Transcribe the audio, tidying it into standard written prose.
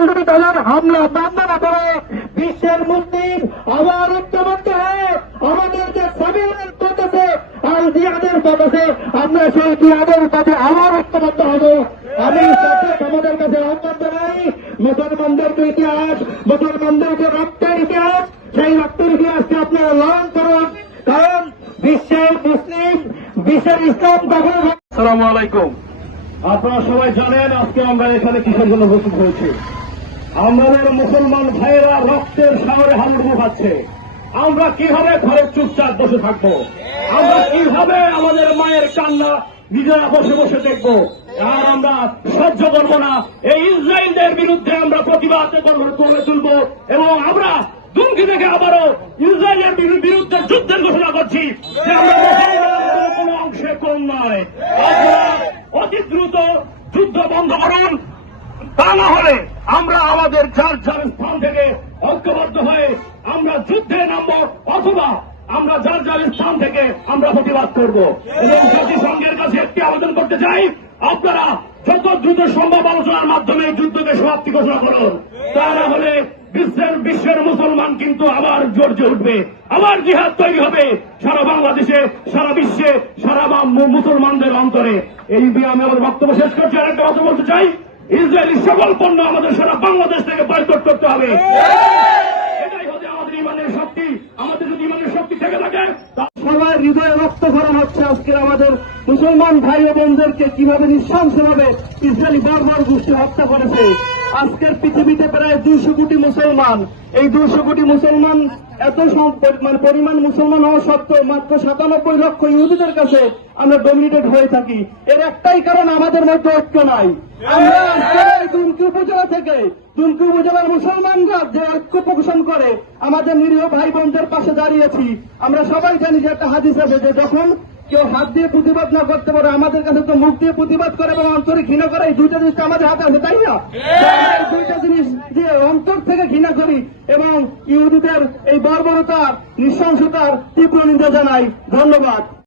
মুসলমান যদি তাদের হামলা বন্ধ না করে বিশ্বের মুসলিম আবার ঐক্যবদ্ধ হয়ে আমাদের যে স্বাধীনের পথ আছে আর জিহাদের পথ আছে আমরা সেই জিহাদের পথে আবার ঐক্যবদ্ধ হব। আমি আমাদের কাছে আহ্বান জানাই, মুসলমানদের যে ইতিহাস, মুসলমানদের যে রক্তের ইতিহাস, সেই রক্তের ইতিহাসকে আপনারা লালন করুন, কারণ বিশ্বের মুসলিম, বিশ্বের ইসলাম কখনো। আসসালামু আলাইকুম। আপনারা সবাই জানেন আজকে আমরা এখানে কিসের জন্য উপস্থিত হয়েছি। আমাদের মুসলমান ভাইয়েরা রক্তের সাগরে হাবুডুবু খাচ্ছে। আমরা কিভাবে ঘরে চুপচাপ বসে থাকবো? আমরা কিভাবে আমাদের মায়ের কান্না নিজেরা বসে বসে দেখবো? আর আমরা সহ্য করবো না। এই ইসরায়েলদের বিরুদ্ধে আমরা প্রতিবাদ করে তুলবো এবং আমরা দুমকি থেকে আবারও ইসরায়েলের বিরুদ্ধে যুদ্ধের ঘোষণা করছি যে আমরা মুসলমানদের কোনো অংশে কম নয়। আপনারা অতি দ্রুত যুদ্ধ বন্ধ করুন, তা না হলে আমরা আমাদের যার যার স্থান থেকে ঐক্যবদ্ধ হয়ে আমরা যুদ্ধে নামবো, অথবা আমরা যার যার স্থান থেকে আমরা প্রতিবাদ করব। এবং জাতিসংঘের কাছে একটি আবেদন করতে চাই, আপনারা যত দ্রুত সম্ভব আলোচনার মাধ্যমে যুদ্ধকে সমাপ্তি ঘোষণা করুন। তা না হলে বিশ্বের মুসলমান কিন্তু আবার গর্জে উঠবে, আবার জিহাদ তৈরি হবে সারা বাংলাদেশে, সারা বিশ্বে, সারা মুসলমানদের অন্তরে। এই আমি আমার বক্তব্য শেষ করছি। আরেকটা কথা বলতে চাই, ইসরায়েলের সকল পণ্য আমাদের সারা বাংলাদেশ থেকে বয়কট করতে হবে। এটাই হচ্ছে আমাদের ইমানের শক্তি। আমাদের যদি ইমানের শক্তি থেকে থাকে, সবার হৃদয়ে রক্তক্ষরণ হচ্ছে আজকের আমাদের মুসলমান ভাই ও বোনদেরকে কিভাবে নৃশংসভাবে ইসরায়েলি বারবার গোষ্ঠী হত্যা করেছে। আজকের পৃথিবীতে প্রায় 200 কোটি মুসলমান। এই 200 কোটি মুসলমান এত পরিমাণ মুসলমান হওয়া সত্ত্বেও মাত্র 97 লক্ষ ইহুদিদের কাছে আমরা ডমিনেটেড হয়ে থাকি। এর একটাই কারণ, আমাদের মধ্যে ঐক্য নাই। আমরা আজকের দুমকি উপজেলা থেকে, দুমকি উপজেলার মুসলমানরা যে ঐক্য পোষণ করে আমাদের নিরীহ ভাই বোনদের পাশে দাঁড়িয়েছি। আমরা সবাই জানি যে একটা হাদিস আছে যে যখন কেউ হাত দিয়ে প্রতিবাদ না করতে পারে, আমাদের কাছে তো মুখ দিয়ে প্রতিবাদ করে এবং অন্তরে ঘৃণা করে। এই দুইটা জিনিস আমাদের হাতে আছে, তাই না? এই দুইটা জিনিস দিয়ে অন্তর থেকে ঘৃণা করি এবং ইহুদিদের এই বর্বরতা, নৃশংসতার তীব্র নিন্দা জানাই। ধন্যবাদ।